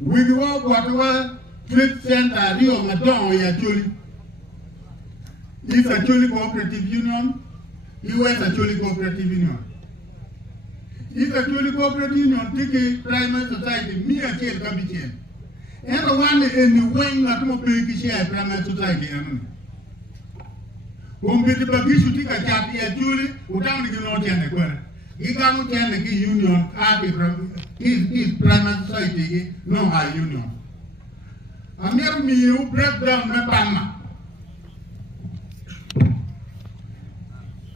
We go what trade center Rio Madon Acholi. It's Acholi Cooperative Union. US Acholi Cooperative Union. It's Acholi Cooperative Union. Take private society. Me a chain cabinet. Everyone in the wing not more big share private society. Umbiti bagishu tika chati Acholi. Utang the North and he can't tell the union. Is private society no high union. Amir me you break down my panma.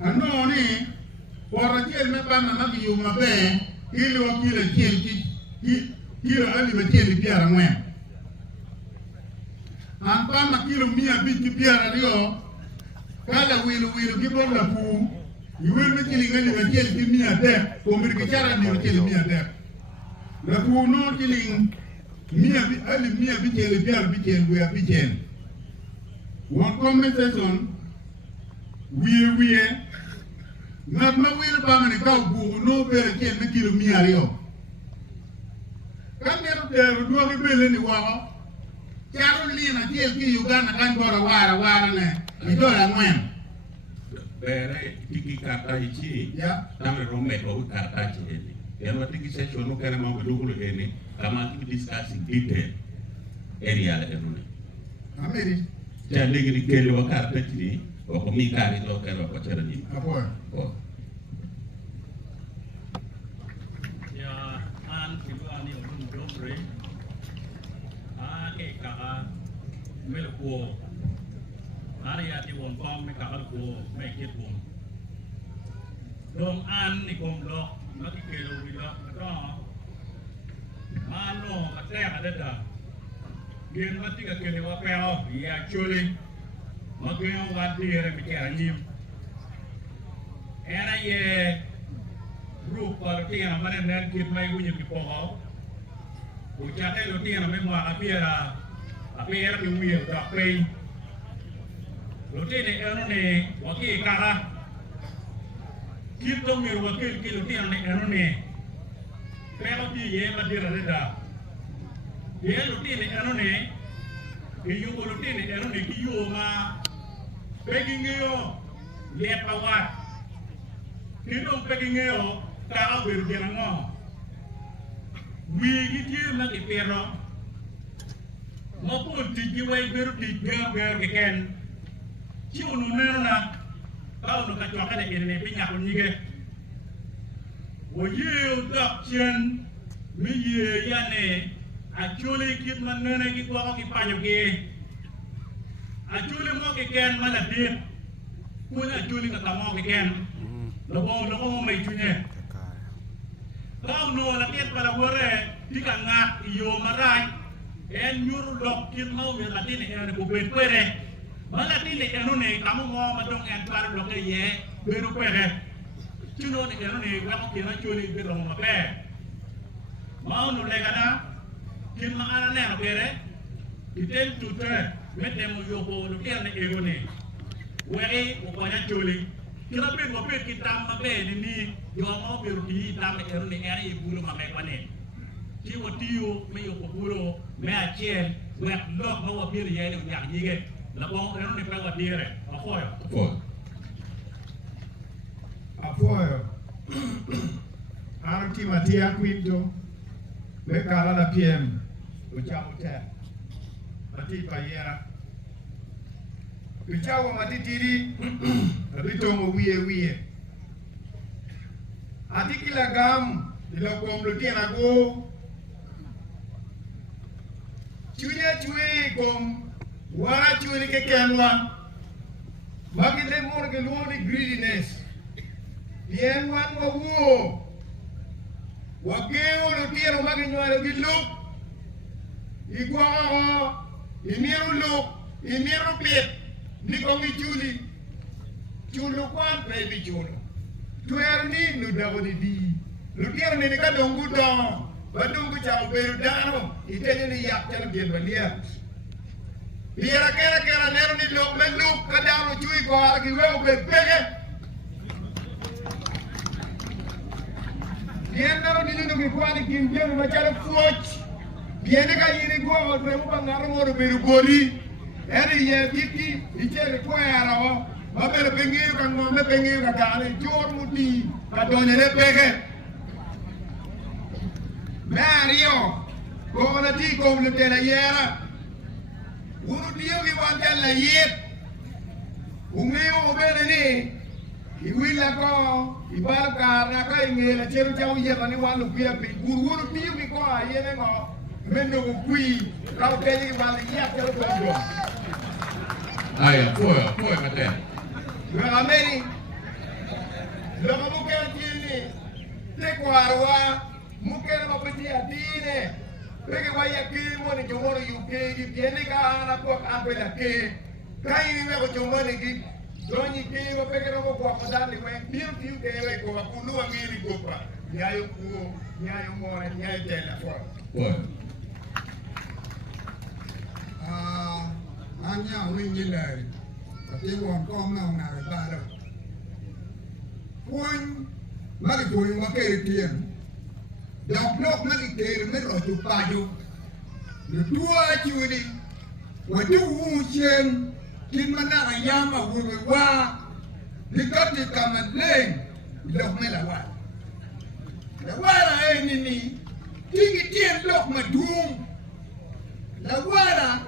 And no only for a jail me panma you my bear, kill or kill a jail, kill only the jail Pierre and when. And Pama kill me a bit to Pierre Rio, Kala will give on the pool. You will be killing any the jail give me a death, for me to get and you'll kill me a death. The pool no killing. Me a bit we are bit. One conversation, we not my will permanent cow no better can make you me a rio. Come here there, do a bill in the wall. Carolina, tell you Uganda can't go to water, you don't have when. Bere tiki Cartachi, yeah, Tammy Romero Cartachi. There were tiki session, no kind of any. Come on to discuss in detail area. I made it. Telling the Kelly or Carpetry or me carrying no kind of paternity. Yeah, and people are new to Joffrey. Kaka Melko. Ariati won't come, make a make it one. Don't Nikom block, not a kilo without the dog. Mano, a terra de da. Get nothing a kilo of hell, he actually. Magno one dear and became him. And I group of the Tina and then keep my winning before. Which I tell you, Tina memoir appear to weird pain. Lieutenant Erone, Waki Kara. Keep them your wakil Lieutenant Erone. Penalty, ye, but dear Reda. The Lieutenant Erone, you go Lieutenant Erone, you ma begging you, yet a what? You don't begging you, Kara will get along. We get you like a pero. Mopun, did you wait very big girl again? You know, Nana, how to cut your head in a big apple nigger. When you doctrine, me, Yane, actually keep my nana keep walking by your gay. Actually, walk again, Malapin. Who actually got a walk again? The home may junior. How no, la piet para worre, Ticanga, you marai, and your dog kill no with Latin and the Pupere. Malatini Erone, Tamu, Madong and Parloke, ye, Berupere. You know the Erone, well, actually bit on my bear. Mount Legana, Kilma Anna Bere, he tend to turn, met them with your whole Erone. Where, Julie, Kilabin will pick it down my bed in me, your mom will be down the Erone area, Buruma Mekwane. She will do you, may you Puro, may I chain, where not no appear yet of Yagiget. La bon è non per dire a fuoco. A fuoco. Anche Mattia Quinto, le cala la PM, facciamo te. Mati Paiera. Facciamo Mati Tiri, abitomo wie. Atiki la gam, il lo complotiene a go. Chui com. What you can one? Baggy them more than only greediness. The end one of war. What gave on the tear of Magin will look? Equal, Emiro look, Emiro pit, Nicomi Julie. Juno one, baby Juno. To her need no double D. Look here, Nika don't go down. But don't go down, Berudano, Italian yak and get Valiant. Biar kira nero ni look kadang cui ko lagi weu bebeke. Dia nero ni look ko lagi kimbian macam fuach. viene cayendo go remo bangaro moro beru gori eri ye kiki ichere ko ara ma bere pengi kan mo me pengi ka kale jor muti ka donye le pege Mario ko na ti ko le tela yera unu dio ki wan tela yet umeo bere ni iwila ko ibal karna ka ingela cheru chau yera ni walu pia pe guru dio ki ko ayene ngo mendo kui ka tele ki wal yet ko go aya foi mate Ameri, lo muke tiene, te kuarwa, muke na mapiti atine, peke vaya kimo ni chomoro yuke, tiene ka ana kwa apela ke, kai ni meko chomoro ki, doni kimo peke na mo kwa kodani we, tiu kewe kwa kunu angeli kopa, nyayo kuo, nyayo mora, nyayo tela kwa. Anya wingi lari. Tapi orang kau mau nak baru. Puan, mari puan makai tiang. Dah blok mari tiang merah tu paju. Dua curi, wajib ujian, kin mana ayam aku bawa. Dekat di kamar lain, blok melawat. Lawat ini, tinggi tiang blok madung. Lawat,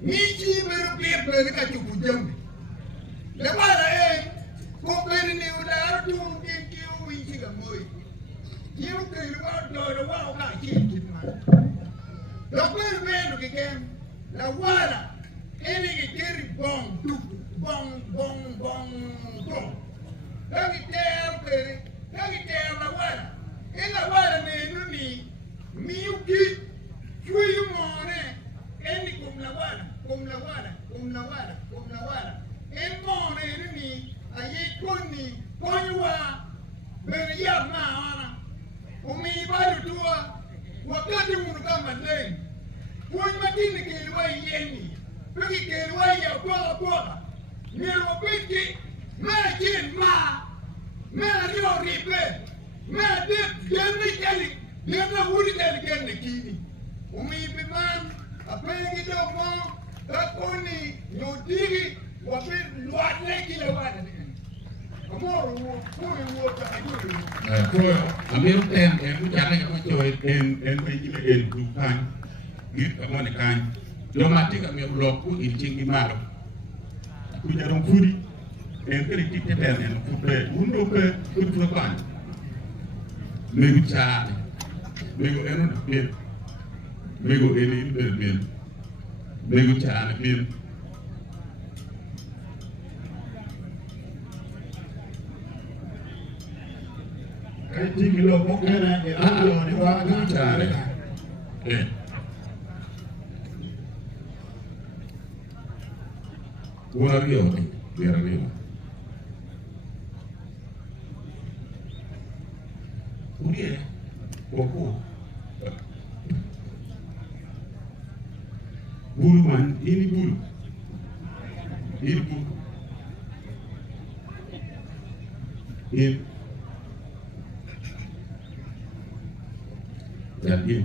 miji berpihak berdekat cukup jam. Lewala ko beri ni udah tu mungkin kau isi gamoi. Kau keluar dari wau nak cincin mana. Dokter beri kita lewala ini kiri bong tu bong. Lagi ter lewala. Ini lewala ni miuki cuy mana. Ini kum lewala. Emone ni aye koni konywa beria maana umi bado tua wakati munu kama leng kwenye matini kelwa yeni peki kelwa ya kwa ni wapiti ma rio ripe ma de gani yana huri gani kini umi biman apengi domo takoni nyodiri wapit luat lagi lewat ni. Kamu kau tak ada. Kau ambil ten, jangan kamu coy ten pergi bukan, gitu kamu ni kan. Jom mati kami blok ku incing di mar. Ku jarang furi, kali kita ten kupe, undo ke kupukan. Megu cah, megu bil, megu ini bil, megu cah bil. Tinggi lo pokoknya ni ni wah cari. Gua biar Rio. Udah, pokok. Buluan ini bulu. Ini. Jadi,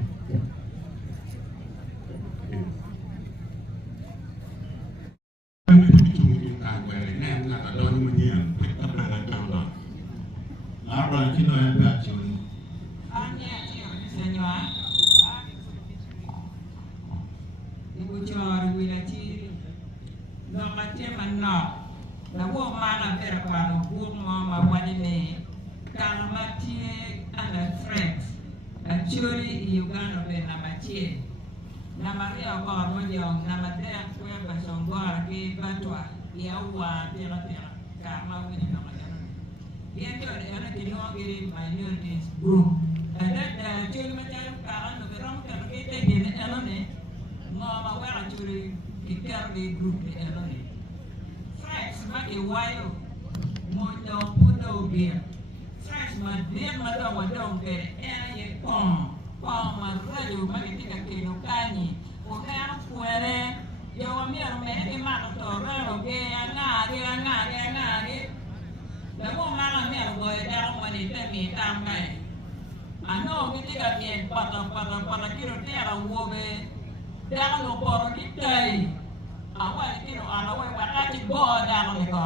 apa kita yang baca? Senyor, ibu cor wilati, lokati mana, lagu mana berkuat, buat mama wadine, kalmati anda friends. Acholi Uganda be namatie namaria kwa moja namadea kwa basongora ke batwa yawa tera kama wini namadana yendo ana kinogiri minorities group ada choli macam karan no berang kan kita gene elone ngoma wa choli kikarbe group elone friends maki wayo mondo pudo bia Madrid madam wadong ke ene pom radio magitika kino kani ukana kuere yo amir me e ma to raro ke angari la mo mala me go e da mo ni te mi tam mai Ano kita kan pada kira tiara wobe jangan lupa kita awal kira awal wakati boh jangan lupa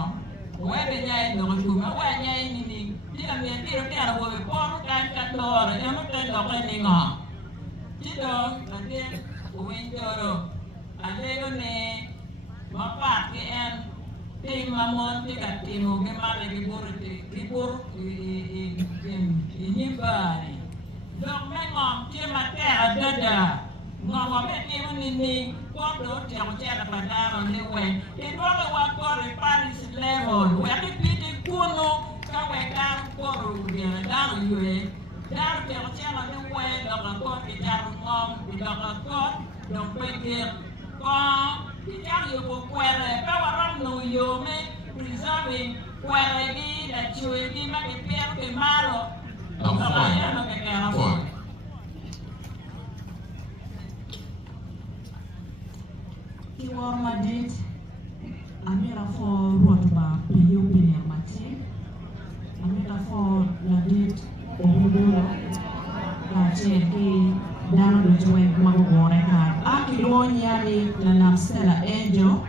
webe nyai dong cuma webe nyai ini dia kira tiara wobe por kan kantor yang mungkin dokter ningo tidak nanti uwinjoro alego ne mapak en tim mamon tiga timu kemana libur ini bari dok mengom cuma ada ngomong timu ini kodo tiang tiang pada orang lewe itu lewat kori Paris level wadi piti kuno kawe dar koru dia dar yue dar tiang tiang lewe dok kori dar ngom dok kori dok pikir kong Yang you kuere, kawa ram no yo me preserving kuere gi da chue gi ma ke pier ke malo. Kiwar madit amira for rotba piyu pinir mati amira for ladit obudo la cheki dano do joe magore ka akido nyami na namstela enjo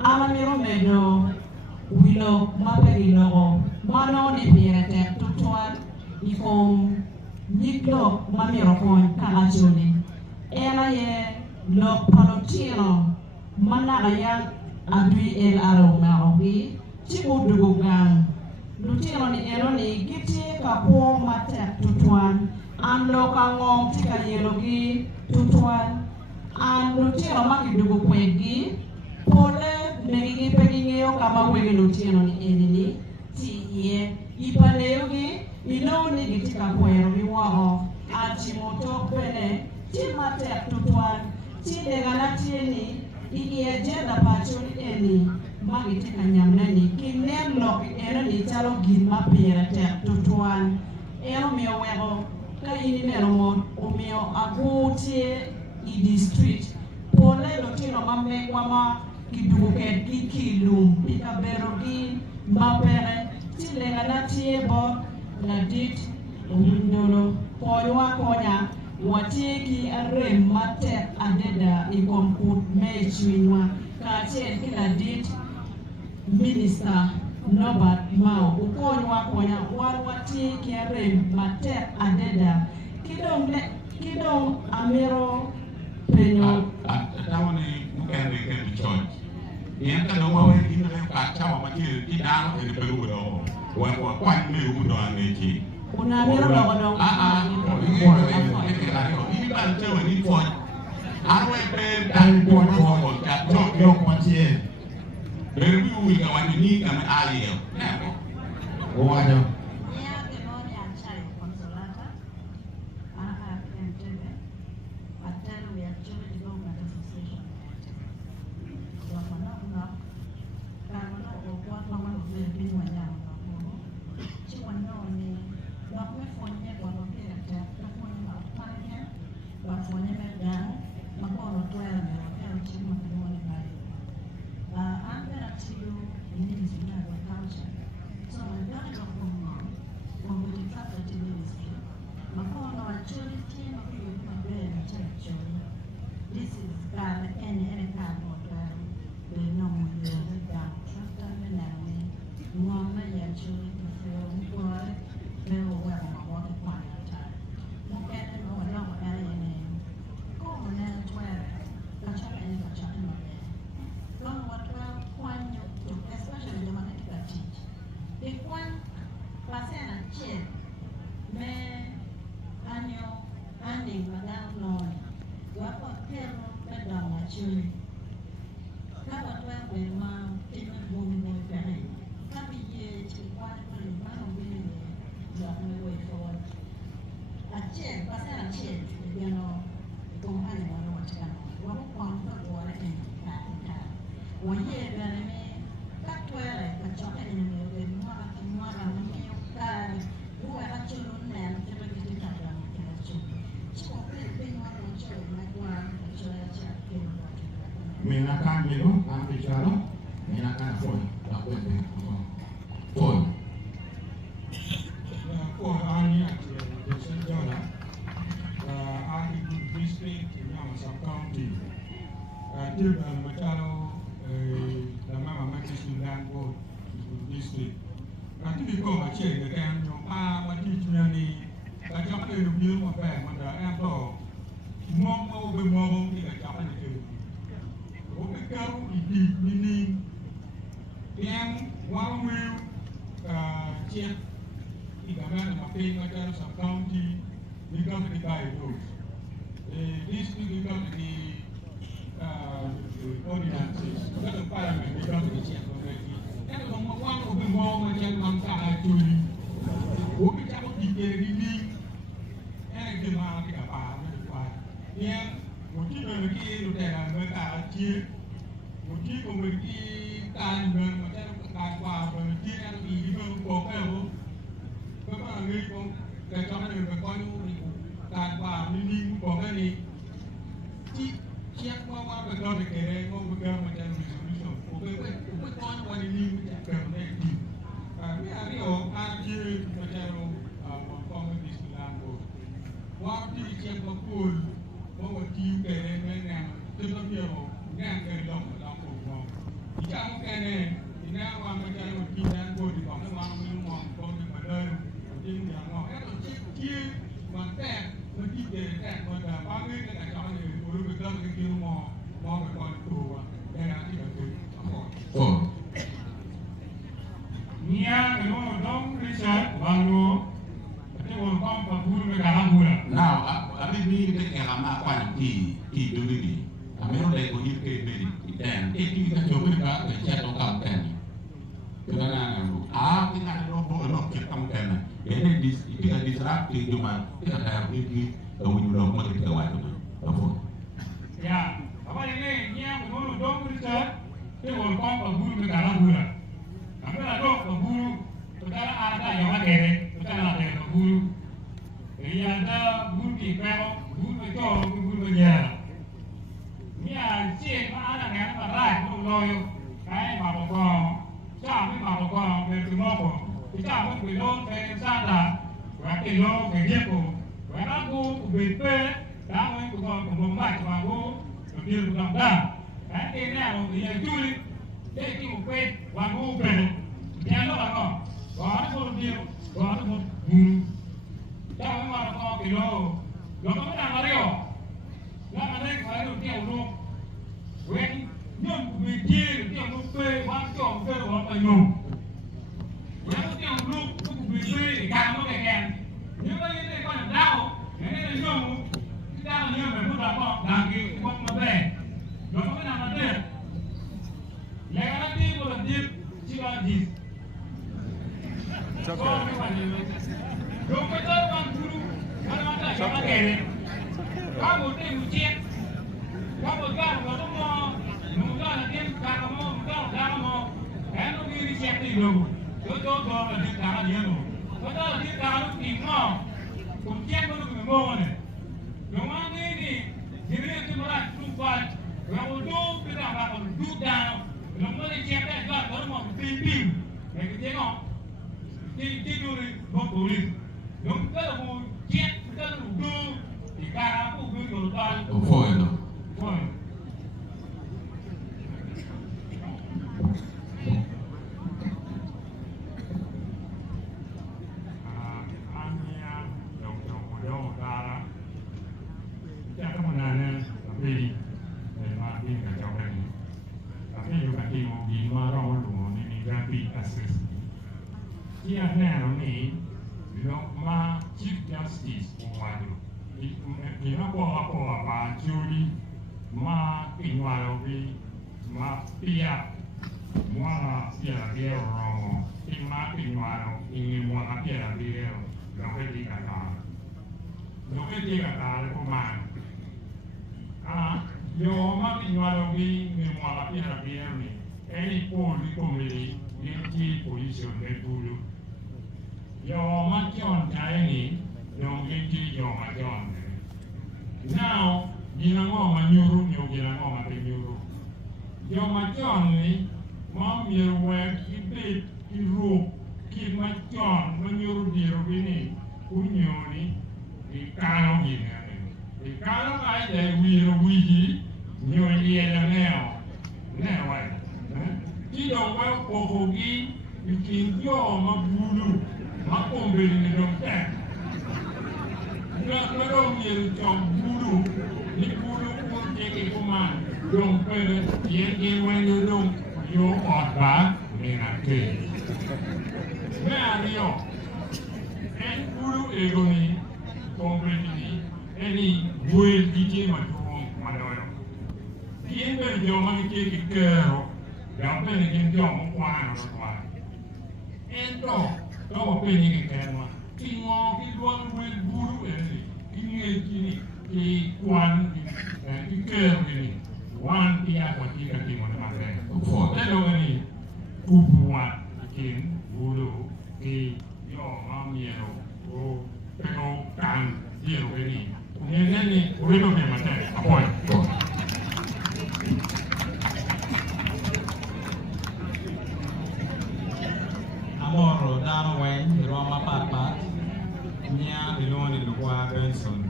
amamiro medo wilo mapegi logo mano ni pirete tutwal ikom niklo mamiro kon kalachoni ena ye lo palotino mana ya adui el aro marobi chibudu gang lutino ni eno ni giti kapo mate tutwan ando kangong tika yelogi tutwan ando tino makidugu kwegi pole megigi pegingeo kama wege lutino ni enini ti ye ipaneyogi inoni gitika kwero miwaho achimoto pene timate tutwan tidegana tieni igi agenda pachoni eni magitika nyamneni kinem lok eno ni chalo gin mapire tek tutwan eno miyo wego ka ini neno mon umiyo agutie i district pole lotino mamegwa ma kidugu ket gi kilum ikabero gi mapere tidegana tie bo ladit owinjolo konywa konya watiki arem matek adeda ikomput mechwinywa kaachiel kila dit minister Norbert Mao ukonywa konya wan watiki arem matek adeda kidong amiro penyo tawani mukende kendi church yen ka do wawe ino ka tawa makiri kidano ene pelu do wa kwan me udo angechi una amiro logo ini kan tawa ni fon arwe be dan ko fon ka tok yo kwatie beru wi ka wani ni ka me aliyo o wajo Minakan milo, ambil cara, minakan phone, tak boleh phone. Phone ani, jadi give Machado the Mama Sudan Board district. I think we go a change again, your palm, teach me, I jump in the view of them on the apple. More over more in a Japanese. What the girl is meaning, then one will check in the man of Payment of county because of the guy roads. This is because of the ordinances, because of parliament, because of the check already. That is one of the more than actually. What we have to be and the market about here, what you know, the here, what you go with the time when the tea and the even for fellow. Come on, people, the government of the country, that meaning for many. Check what we're going to get, what we're going to resolution. We're going to need to terminate. We are real, I'm here to tell from this land. What did you check for food? What would you get in and to the bureau? Then get along with our program. The young can now I'm going to keep that body from the one we want from the mother. In the one, I don't check here, one time, but keep the attack, but one week that I got it, we will come to give more than one to then I think I could. Nia, you know, don't research, one row. Now, I mean, the Yamaka tea, doing it. I mean, they go you pay then. If you can show it up, the chat will come then. I think I don't know what to come then. Then this disrupt the human, when you don't want to go out. Yeah, about the name, yeah, we don't research, they will come for Guru Karabura. I'm going to go for Guru. Kita ada yang ada, kita ada yang guru. Ini ada guru people, guru itu guru berjalan. Ini asyik mana yang berat, guru loyo, kayak mabukong, siapa mabukong bertumbuh. Kita pun belum tersada, waktu lo kerjaku, waktu berpe, kamu bukan pembuat kamu, lebih bukan dah. Kayak ini aku dia juli, dia kiupe, waktu ber, dia lo apa? Có một điều, có một trong mà có cái lô, nó có làm ở đây, làm ở đây phải được tiêu luôn, quen nhưng vì chia tiêu luôn thuê, bán chọn thuê họ phải dùng, nếu tiêu luôn cũng bị thuê càng nó càng kèm, nếu có những cái con đau, những cái dùng, chúng ta là như phải muốn làm họ làm cái con nó về, nó có cái làm ở đây, lấy cái đi một lần tiếp, chỉ là gì? Don't put that one through. I don't want to I will take you check. I will go to the mall. You will go to the Kakamo, go to Kakamo, and will be rejected. You don't go to the Kakamo. But all the Kakamo is more. From Japan to the morning. The one lady, the little black too fast. We will do the Kakamo, do down. The money check that got one more thing. Make it take off. Đi đuổi một bộ lịch, đúng rất là vui, chết rất là đủ thì ca cũng vui rồi toàn. Phôi rồi. Phôi. Anh đồng của đâu ra đó, chắc có một lần đi để mà đi cả trong đây, tapi juga di mau di marau lu ni gratis akses. Dia now ni, ma Chief Justice Pondwongo. Ina pola ma jury, ma Pondwongo, ma pia, ma pia dia orang, ma Pondwongo, ini ma pia dia, lokai tiga kali pemain. Yo ma Pondwongo ni ma pia dia ni, any poli komedi, ni position ni dulu. Your John Tiny, don't get your John. Now, Ginamo Manuru, you Ginamo Manuru. Your John, Mom, you were keep rope, keep my John when you dear winning, Unioni, the Kano Guinea. The Kano I will we nhiều gì là nèo vậy chỉ đầu quay cổ ghi chuyện do mà bulu mà không bị người đồng tệ nó đâu nhiều trong bulu ni bulu cũng chỉ cái công an đồng về yên quay như đồng vô ọt bá nên là kì mẹ ariyo en bulu egoni comprendini eni buel giti ma tuong madoyo kien ber jo ma ke ki kero ya pe ni kin jo mo kwa no kwa en to pe ni ke ma ki mo ki duan buel bulu eni ki ni ki kwan ki kero ni wan ti ya ko ti ka ti mo na ma ko te lo ni kupuan kin bulu ki yo ma miero o pero kan dio ke ni ni urino ke mate apoy amoro dano wen roma papa nya biloni lugwa benson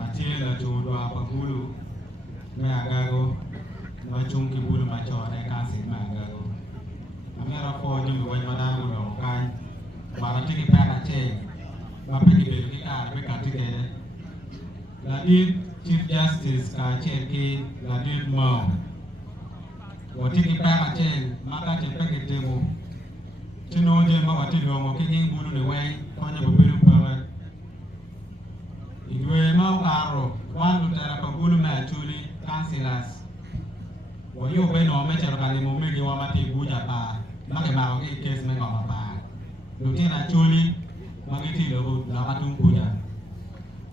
atiela to do apagulu me agago ma chunki bulu ma chore kasi ma agago amera ko nyum wen madano do kan barati ki pera che ba pe ki be ki ka be ka tike la di chief justice ka che ki la di mo wati ki pera che ma ka che pe ki temo chino je ma wati do mo ki ngi bulu ne wei ko nya be lu pa idwe ma aro wandu tara pa bulu ma Acholi councillors wo yo be no me chero ka ni mo me ki wa ma ti buja pa ma ke ma ki case me ko pa lu ti na Acholi magiti lo la matung kuda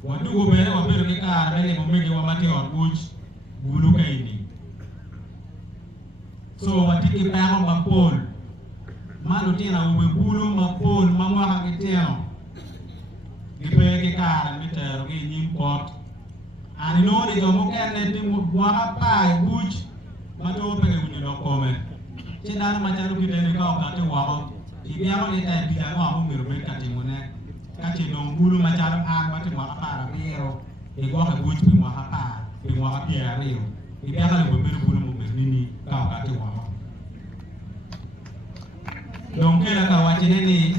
wadu go bere wa bere ka bele mo mege wa mati or buj bulu kaini so watiki pa ma pol malu tina we bulu ma pol ma mo ha kiteno gibe ke ka meter ge ni port ani no di go mo ken ne ti mo wa pa buj ma to pe ge ni do kome ti dan ma charu kitene ka ka te wa ibiamo ni ta biga no amu miro be katimone kati no bulu machalo an mati mo para biro e go ka buj mo ha pa e mo ha pia rio ibiaka le be bulu mo nini ka ka ti wa donc la ka wati ni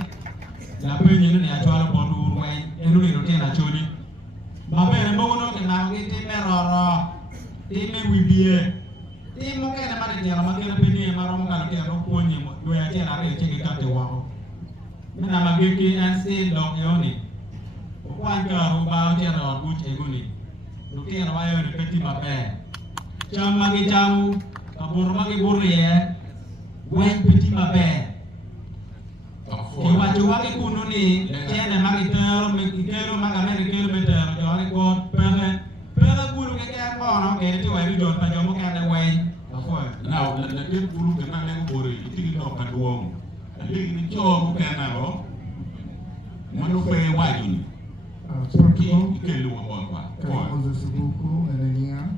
la pe ni ni Acholi bodu wai enu ni rote na Acholi ma be mo no ke na ngi ti meroro ti me wibie ti mo ke na ma ti la ma ke na pe ni ma ro ka ke ro ko ni mo do ya ti na re ti ka ti wa na ma ge ki an se do yoni o kwa ka ro ba ti ro bu che guni do ke na wa yo ni pe ti ma be cham ma ge cham ka bur ma ge bur ye wen pe ti ma be ke wa ju wa ke kunu ni ke na ma ge tero me ki tero ma ga me ke tero me tero jo ni ko pe gulu ke ke ko no ke ti wa bi do pa jo mo ka na we now la ke bulu ke na le bore ti do ka duong legi ni cho mo ke na ro manu fe wa ju ni ki ke lu mo kwa Moses Buku enenia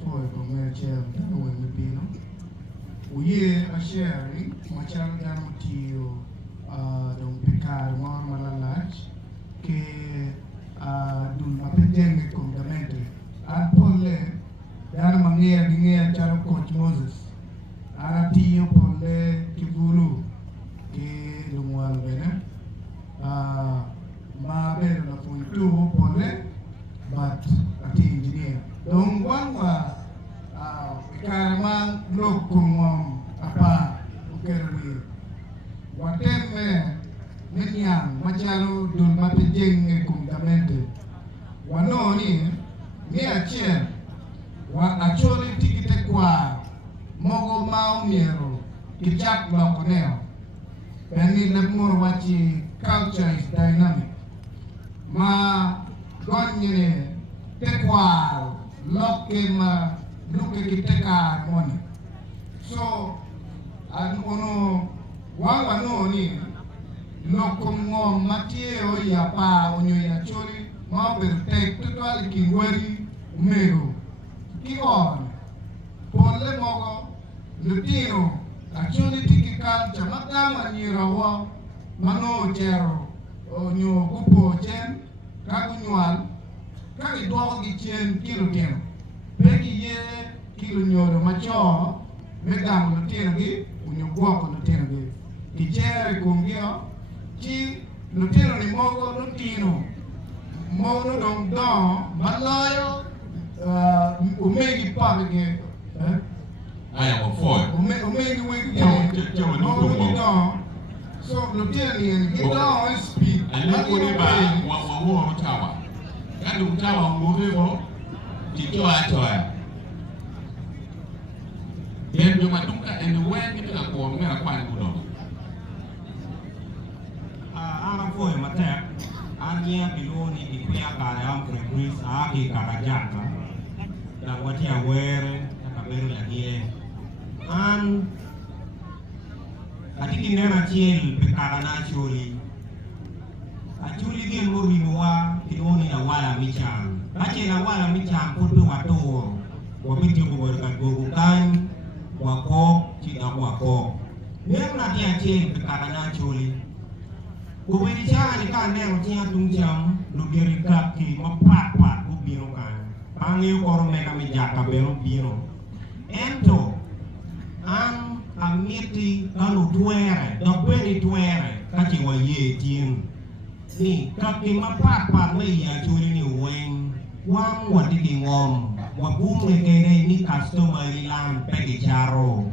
foi come chair da no en pino uye a sharing machar da motio don pecar mo malalach que dun apetenge completamente al polle dar mangia dinge charo coach Moses aratio polle kibulu ke lumwal bene ma bere la funtu polle but ati engineer donc wanga karama lokum apa ukerwi wateme nenyang machalo dun mapejeng completamente wanoni ni achien wa Acholi tikite kwa mogo mauniero kichak lokoneo peni lemur wachi culture is dynamic ma gonyene tekwa loke ma luke kiteka moni so an ono wanga no ni lokom ngom matio ya pa onyo ya Acholi ma ber tek tutwal kingwari umero kion polle mogo lutino Acholi tiki culture matama nyirawa mano chero onyo kupo chen kagunyal kaki dwoko gi chien kilo tino peki ye kilo nyodo macho me gamo lutino gi unyo gwoko lutino gi kichere kumgio chi lutino ni mogo lutino mogo dong dong malayo umegi pabe ge aya wa foi umegi wegi ge mogo dong so lutino ni ge dong speed ani ko ni ba wa utawa kandi utawa ngurego kichoa choa yen yo matunga and when you go ngara kwani kudo ama foi matek ania biloni ikuya kare am prekris aki kakajaka dan wati awere kaberu lagi an atiki nena chiel pekara na Acholi gi mori wa kiloni na wala michan ache na wala michan putu wator wapiti ko ka gogo kan wako chida wako nemna ti achen pekara na Acholi ubedi chani kan ne otia tungcham no geri kapki mapapa ubiro kan pangi koro mega mi jaka bero biro ento an amiti kanu tuere dokweni tuere kachi wa ye tin ni kapki mapapa me ya Acholi ni weng wang wati ngom wabum ngere ni customer ilang pegi charo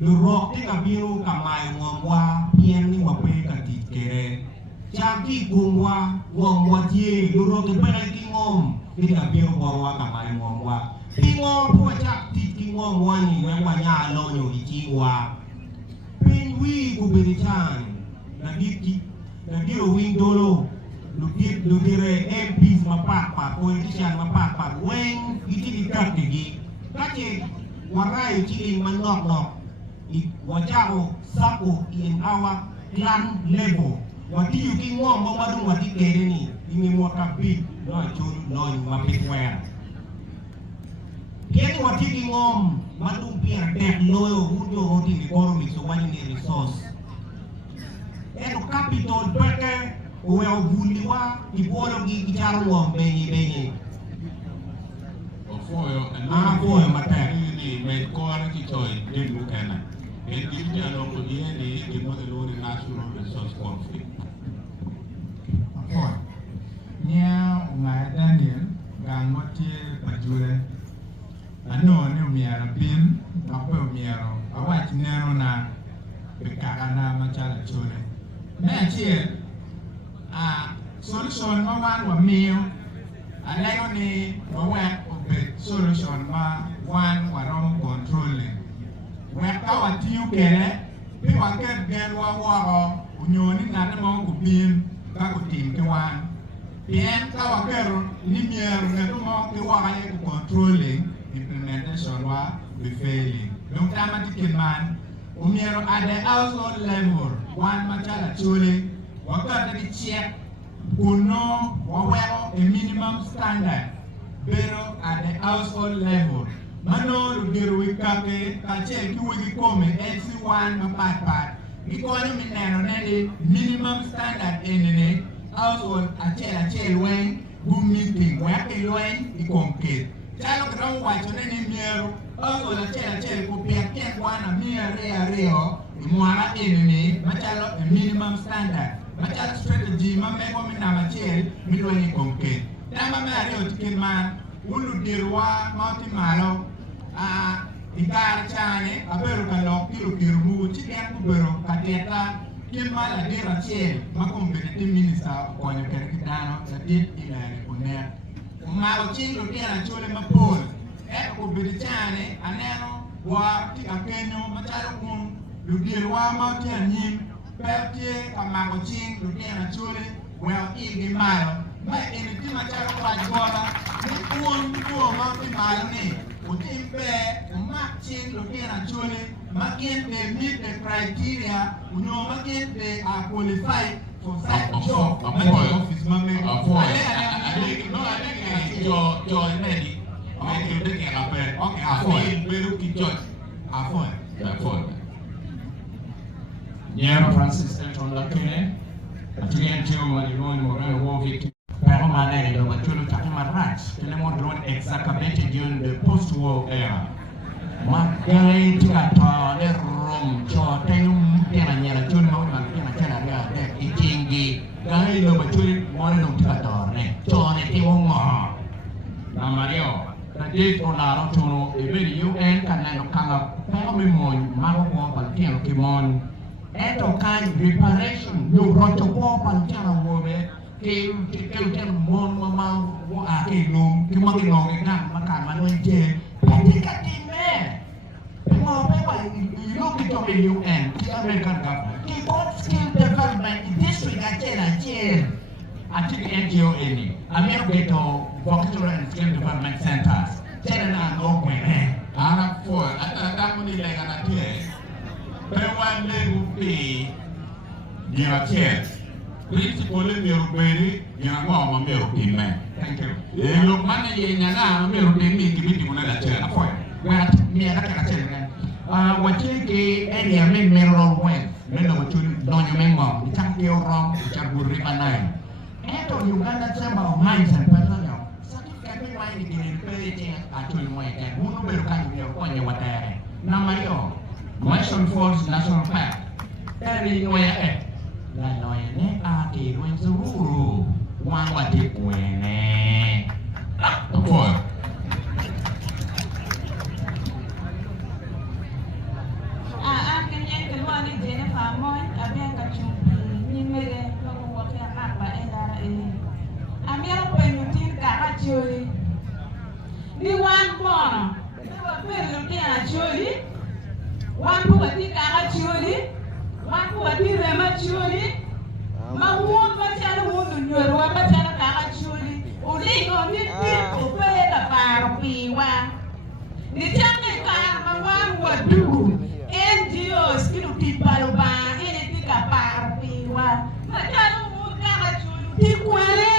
lurok ti kabiro kamay ngom wa pien ni wape katikere Chaki gumwa ngomwa tie lurok ti pega ti ngom ti kabiro borwa kamay ngomwa ti ngom po chak ti ngom wani wewa nya lonyo ichiwa pin wi kubirichani na diki na diro windolo lugire MPs mapapa politician mapapa weng iti dikatigi kache warai chili manok wajao sako in our clan level wati yuki ngom madu wati kere ni imi mwaka big no Acholi no mapitwer keni wati ki ngom madu pier dek loyo ujo hoti ni koro so wani ni resource eno capital beke uwe ovuliwa ibolo gi gicharo ngom benyi ofoyo foyo matek ni med kor ki toy delu kana en gi jalo ko yeni ki mo lori national resource conflict Afoy nya ngai Daniel gang motie pajure ano ne umiara pin akwe umiaro awach nero na bekara na machala chole me achie solution ma wan wa miyo alego ni wawek obet solution ma wan waromo controlling wek ka watiyo kere pi waket gen waworo unyoni ng'ate moko pin kako tim ki wan pien ka wakero ni miero ng'ato moko ki wakaye ku controlling implementation wa be failing long time atikin man umiero at the household level wan machala Acholi wakata ki check kuno wawero a minimum standard pero at the household level mano lugero wikake kachel ki wigi kome LC1 mapat gikonyo mineno nedi minimum standard enene household achel weng gum meeting weke lweny ikomket chalo kidong wacho ni miero household achel kopia kek wana 200 imwara enene machalo a minimum standard machalo strategy mamego minama chel milweny ikomket dama me ariyo tikin man ulu dirwa mauti malo ikar chane abero kalok kilo kirmu chiken kubero kateta kin mala dira chel makombete minister konyo kere kidano chatit ilane kuner umalo chingo kera Acholi mapol eko kubete chane aneno wa tika kenyo machalo kun ludirwa mauti anyim pertie kamago ching lukera Acholi well igi malo ma initima chalo kwa jwola nikuon kuo mauti malo ni utimpe umak ching lukera Acholi magin they meet the criteria magin they are qualified for such a job office mame Joy Medi make you take a pair okay afoy beru ki joy afoy Nyero Francis Anton Lakene atugen tiyo mani loni mo reno wo victim pero manene do Acholi takima marach tenemos drone exactamente during the post-war era. Magai tika tole rom cho tenum tena nyara chun mau man tena chana ga de itingi gai lo bachui mo no tika tole cho ne ti wongo na mario Tadi orang orang iberi UN kan nang kanga pero mi mon mago ko pal tiang kimon eto kan reparation yo roto ko pal tiang mo be ke tem mon mama wo a ke lum ki mo ki no ke kan makan man je pati ka time mo pe pa yo ki to be UN ki American government ki got skill development district achela I think NGO any. America to vocational and skill development centers. Children are no way. Arab for that money like an idea. But one day would be your kids. Principal in your baby, your mom, a milk in man. Thank you. You look money in an milk in me to be doing that chair. Where me and that children. What you get any mineral wealth. Men of you don't you remember? You can't go wrong. You can't go river nine. Eto Uganda Chamber of Mines and Petroleum. Certificate mining in Peliting Acholi Moike. Muno Berukan Yokonya Watare. Namayo. Western Force National Park. Eri Noya. La Noyane Ati Wenzuru. One Wati Wene. Four. I'm going to go to Jennifer Moy. I've been got you. Amira penutin Acholi. Ni one corner. Penutin Acholi. One puati Acholi. One puati Remacholi. Ma won machana won nyoro wa machana Acholi. Ulingo ni people pay the bar piwa. Ni change ka ma wadu. NGOs kinu people ba ini tika bar piwa. Machana won Acholi tikwale.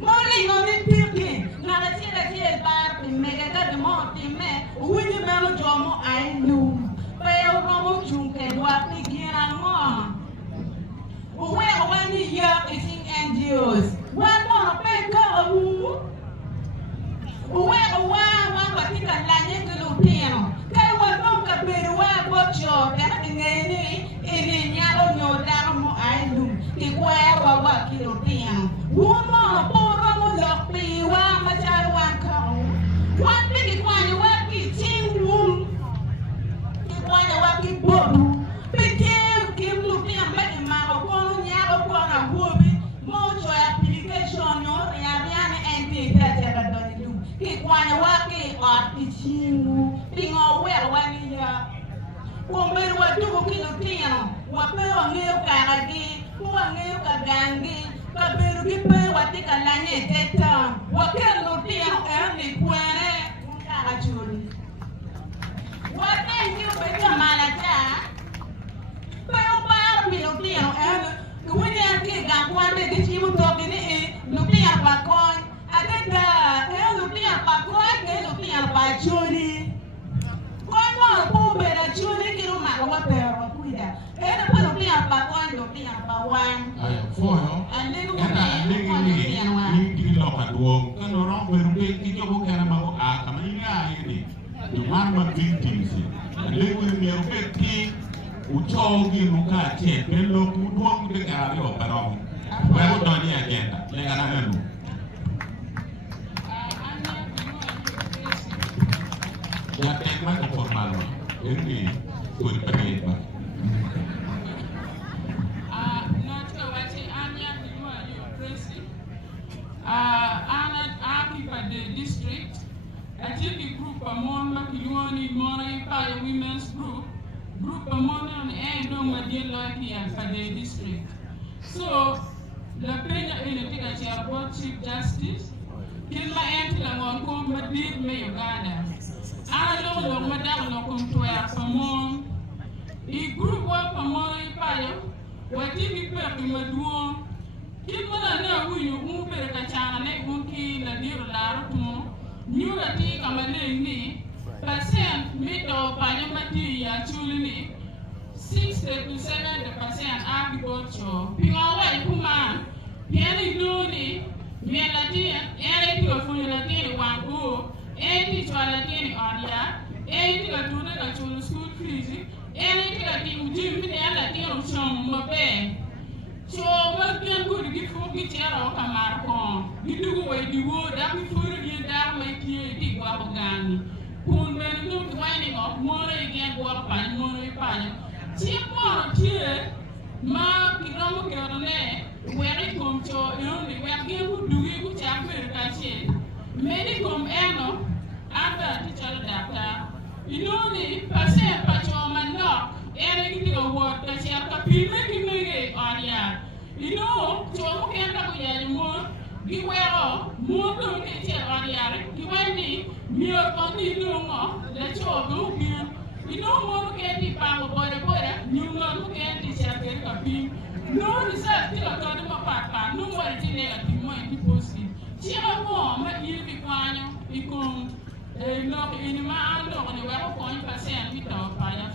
Morning on it, Pilkin. Now the tea bar, mega got the more team, winning melodrama, I knew. Pay a romo chunk and what we get on more. Where 1 year is in NGOs. One more pay go. Where a one particular line to Lutino. Kai was not a bit of what you're getting in Yellow, no damn, I knew. The where or what Lutino. One more. One machado one cow. One big one, you work it in room. One you work it boom. Big game looking and making my one yellow corner whooping. Mojo application, no, and that ever done you. Pick one you work it or it's you. Being all well 1 year. Woman, what do you kill? What pay on you, Karagi? Who are you, Kagangi? Kaberu kipe watika lanye teta wakelo tia erni kwere Acholi watengi ubeka malaja pero bar milotia erni kuwini anki gangwande gichi mutoki ni lutia pakon adenda lutia pakon ke lutia pacholi kono pombe la choli kiru malawa pero kuida ena pa lutia pakon lutia pawan foyo ni loka duong kan orang berubi kita bukan mau kama ini ini di mana victims ada yang berubi ucogi muka cek belok duong de kari operong baru tadi agenda yang ada lu ya tema formal ini kurang the district. I think the group among Makiluani Mori Paya Women's Group among on air no Madielaki and for the district. So the Pena in the Tiga Chief Justice, Kill my auntie and one come Madid May Uganda. I don't know Madame Locum to air for more. He group work among Paya, what did he put in Maduo? Kimana na huyu umpe kachana ne unki na diru larutu nyura ti kamale ni percent mito panyamati ya chuli ni 6 to 7% agriculture pinga wa ikuma yani duni miela ti ti chwala tieni odia, ti ka tuna ka chulo school fees, ti ka tim jim ni ala tieno chom mabe. So what can go to give for each other come out on? You do away the wood that before you down my tea, Wabagani. Who when no winding up more again, walk by more repine. See more here, Mark, you don't get on there. Where it comes to only where you do you which I'm very catching. Many come eno after teacher doctor. You know the percent patron and knock. Anything of what that you have to be making me on ya. You know, so I can't talk anymore. You wear more to get on ya. You want me, you're on the no that you're going. You know, more get the power boy, you know, get this a beam. No result, still a got him apart, no one is negative, more in the posting. Cheer more, but you be fine, become a knock in my hand on the well point percent without fire.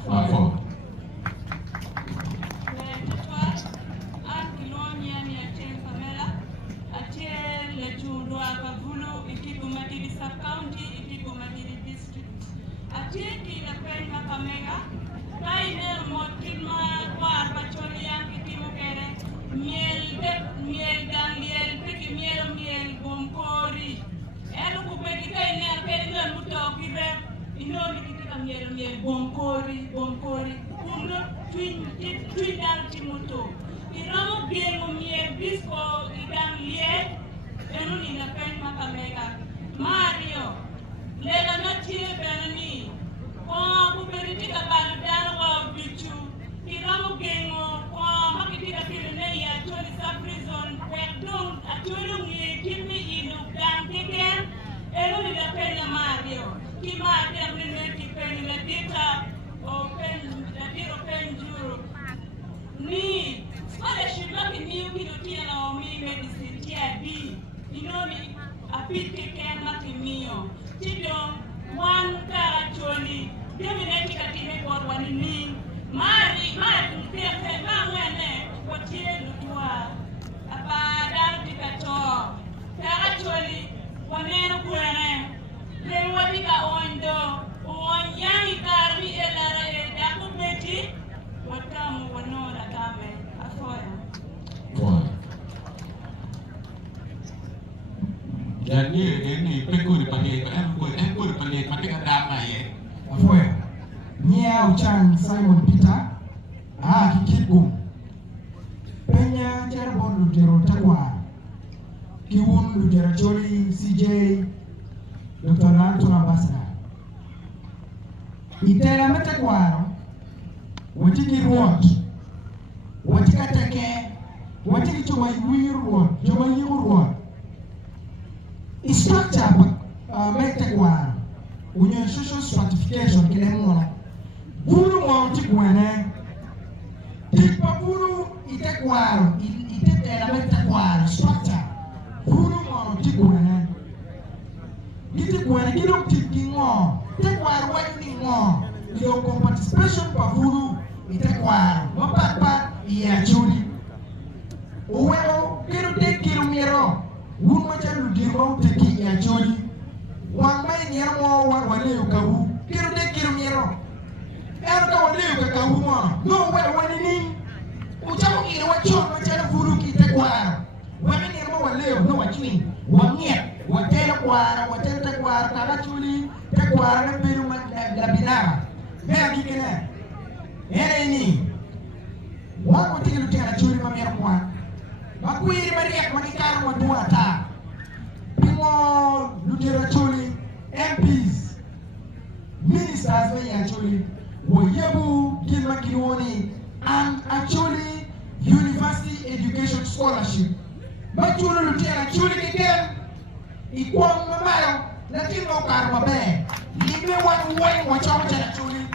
County, Ikigo Magiri District. Atiki la Pen Makamega, Kainer Motima, War, Acholi, Kitimo Kere, Miel, Daniel, Piki Miel, Bonkori, Elukupeki, Kainer, Kainer, Mutoki, Inoni, Miel, Bonkori, Uno, Twin Timoto. Iramo Game Miel, Bisco, Idan Liet, Enuni la Pen Makamega. Mario, lela na tie benani. Kwa kuperiti ka baludana wa bichu. Kiramu gengo kwa makitika pilene ya Acholi sa prison. Perdon Acholi ngi kimi ilu dan tiken. Elo ni la pena Mario. Ki Mario ni ki peni la dita open juro. Ni scholarship laki ni ukidotia na omi medicine tia B. Inoni a bit taken Matimio. Tidon, one Acholi, dominating a team for one in Mari, what you do, a bad dictator. Acholi, one in they were the window, one young carry a documentary, what come one no that a foil. Jadi ini pekul dipanggil, pekul dipanggil, mati kadama ye. Afoya, Nia Uchan Simon Peter, Kikigum, Penya Jerbon Lutero Takwa, Kiwun Lutero Acholi, CJ, Dr. Anton Ambassador. Itela Metakwaro, Watiki Ruot, Watika Take, Watiki Joma Ruot. Structure Metakwaro, Union Social Stratification, Kilemona, Guru Montigwene, Tipa Guru Itekwaro, Itela Metakwaro, structure, Guru Montigwene, Gitigwene, Gidok Tikingo, Tekwaro, Whitening Law, Yoko participation Pavuru, Itekwaro, Mapapa, Acholi, Uwero, Kiru Kirumiro. Wun macam lu dirau teki ya Acholi, wang main nyermo wang wale ukawu, kiru nyero, erka wale ukawu ma, no wale ni, ucamu kiri wacon macam furu kita kuar, wang nyermo wale no wacini, wang nyet, watela kuar, kala Acholi, kuar na biru labinara, mereka kena, ini, wang uti lu tiada Acholi mamir kuar. Makuiri mariak makikaro madua ta. Pimo Lutero Acholi, MPs, ministers when Acholi, Woyebu Kilmakironi, and Acholi University Education Scholarship. Machulu Lutero Acholi kikem, ikwang mamayo, natin mo karma be. Libe wan wachong Acholi.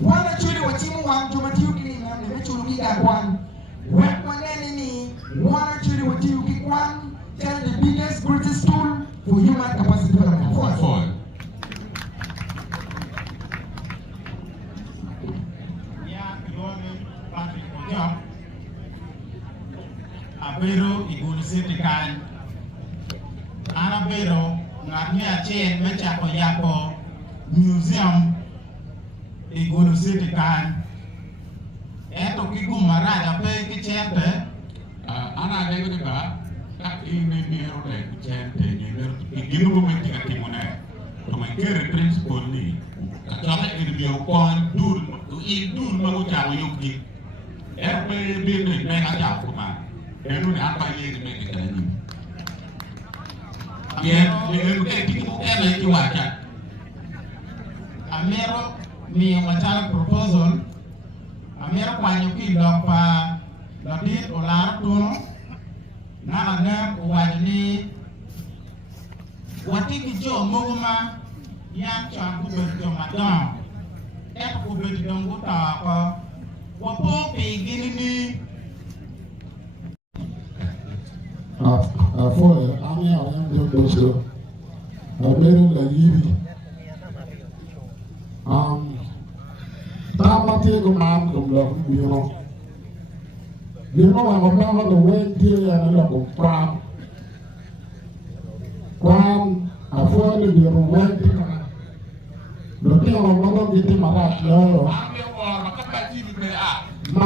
Wan Acholi wachimu wang jumatiyu kilingan, Acholi kikagwan. When enemy, one actually what you get one, tell the biggest, greatest tool for human capacity development. Four. Yeah, you want me, Patrick, job. Abero, Iguni City Kan, Anabero, ng'atni achiel machako yako museum e Golo City kan. Eto kigu maraja pe kichente. Ana dengo ni ba, ka ini miro de kichente ni miro. Igino mo menti ka timone. To man kere principle ni. Ka chama ini miro kon dur, i dur mo chawo yuki. Erpe bini me ka chawo ma. Enu ni apa ye ni me ka ni. Yen ke tiku kene ki wacha. Amero mi machal proposal. Amero kwanyo ki lopa Latit olar tuno na agam wajni wati ki jo moguma yang chan ku bet jo madam ku bet dongo ta ko wapo pe gini ni for ami am jo doso abero la yibi tamati ko mam ko lo biro. You know, I'm about the way here and I look from a foreign in the romantic. Looking on one of the Marash, Ma,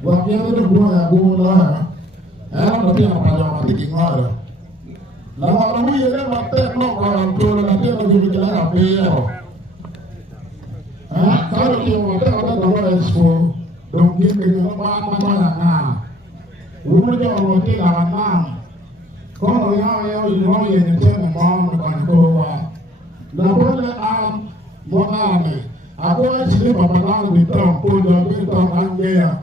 what you the boy I go there, and I'm looking at my taking order. Now, we never take no control and I tell you to get a beer. I don't know what the Lord is for. Don't give me your mama now. We will go and take our mom. Come on, you know, you can tell the mom to go. Now, Monami, I go and sleep on my land with Tom, put the bit of hand there.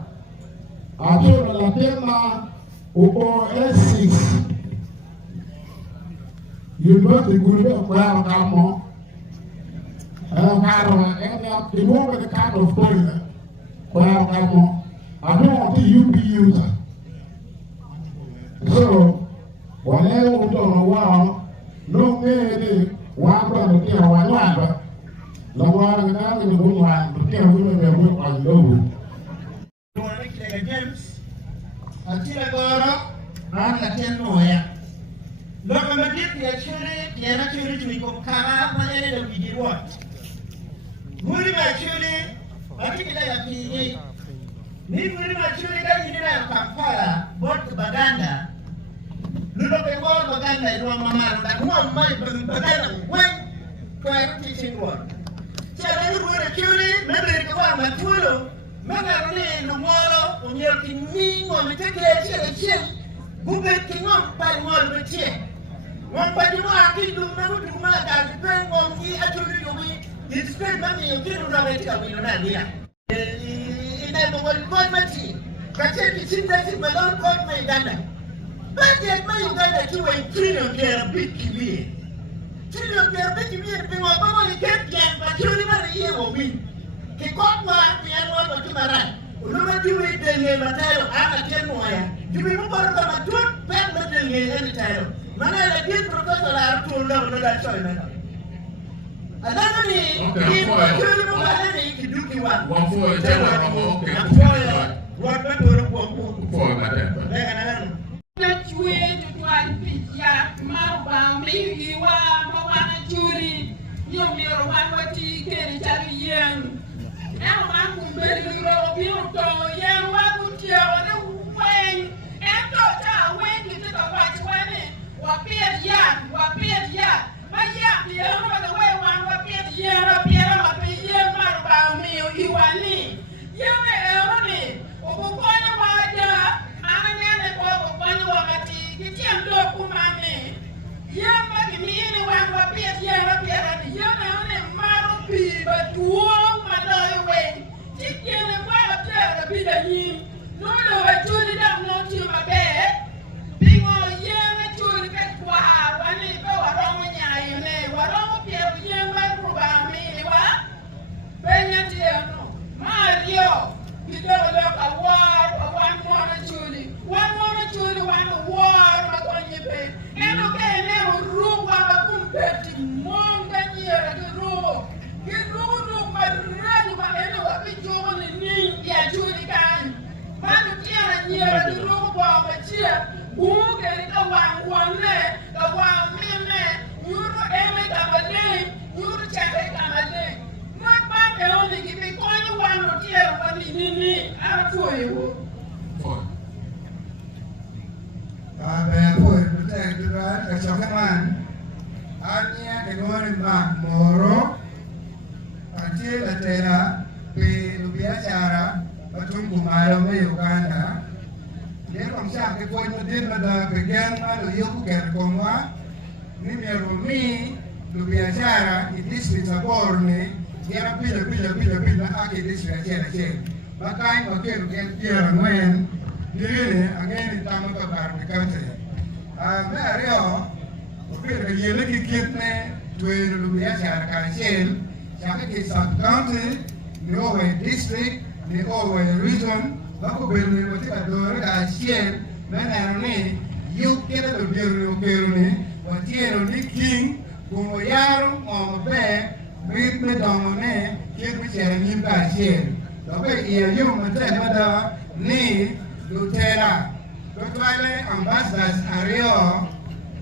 I told the Latina OS6. You know the good of where I come on. And you know the kind of toilet. Well, I don't want to be user. So, whatever we do on the wall, no way one brother can one one. No one can in the woman to tell women they work on low. James, until I go up, I'm not telling nowhere. Look, I'm a deep actually to go come up and we did what? Would you actually? Lakini ya PE ni mwili machuli kama ni ya Kampala bot baganda lulo pe bot baganda ilo mama na kwa mai baganda when kwa teaching word sasa ni mwili chuli mbele kwa matulo mama ni lumoro unyel kiningo miteke chile bube kingo pa ngol betie wan pa ni wa kindu na mutu mala da pe ngongi atuli yobi it's great money you can run it up in Nigeria. In a one money, Kachetti Sindasin Malone called my Uganda. But yet my Uganda to a trillion pair of big TV. Trillion pair of big TV and being a kept young, but you never hear of me. He caught one, the animal of Timaran. Who do it the name of Tayo, I'm a Kenwaya. To be more of a good bad metal in any title. Mana did Professor I told them that choice. Another name, one for That's way to try to pick ya, Mama, maybe you are Mama Julie. You're mere one what you can tell you. Now I'm going to be a beautiful young one with you on the way. And daughter, when you took a watch women, what beard yard, what beard yard. My yard, the other way one what beard yard, what beard yard, about me, you are me. You are only, or one of our Mario, you don't look a war, one more Julie. One more Julie, one war, on your bed. And okay, never room, one competitive, more than year at the room. Get room, my Ana foi. Foi. Foi, portanto, a Chocaman, Ania, que não é moro, antes da terra, pelo Biachara, patung kumaro me Uganda. Dia kong siya ke foi no din da pegan alu yoku ker kongwa ni merumi lu Biachara i district sabor ni dia pila ake district chera. Makai makeru ken piera ngwen dire again tama ka bar me kante. Me ario opir ke yele ki kitne tuere lu Biachara kan chen siya ke sub county ni Owe district ni Owe region. Bako berni wati adore ka sien mena ni yuk kira to berni wati ni king kumo yaru o be bit me domone kir mi chere nim ka sien to be iya yum mate mada ni lutera to twale ambassadors ario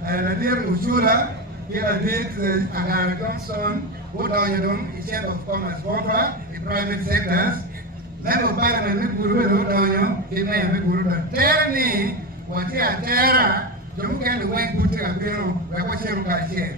la dir usula kira dit Agara Johnson who down chief of commerce water the private sectors. Lalu parliament ni guru itu tahunya, kita yang guru dan terra ni, wajah terra, jom kan luang putih abiru, lepas ceru kasih.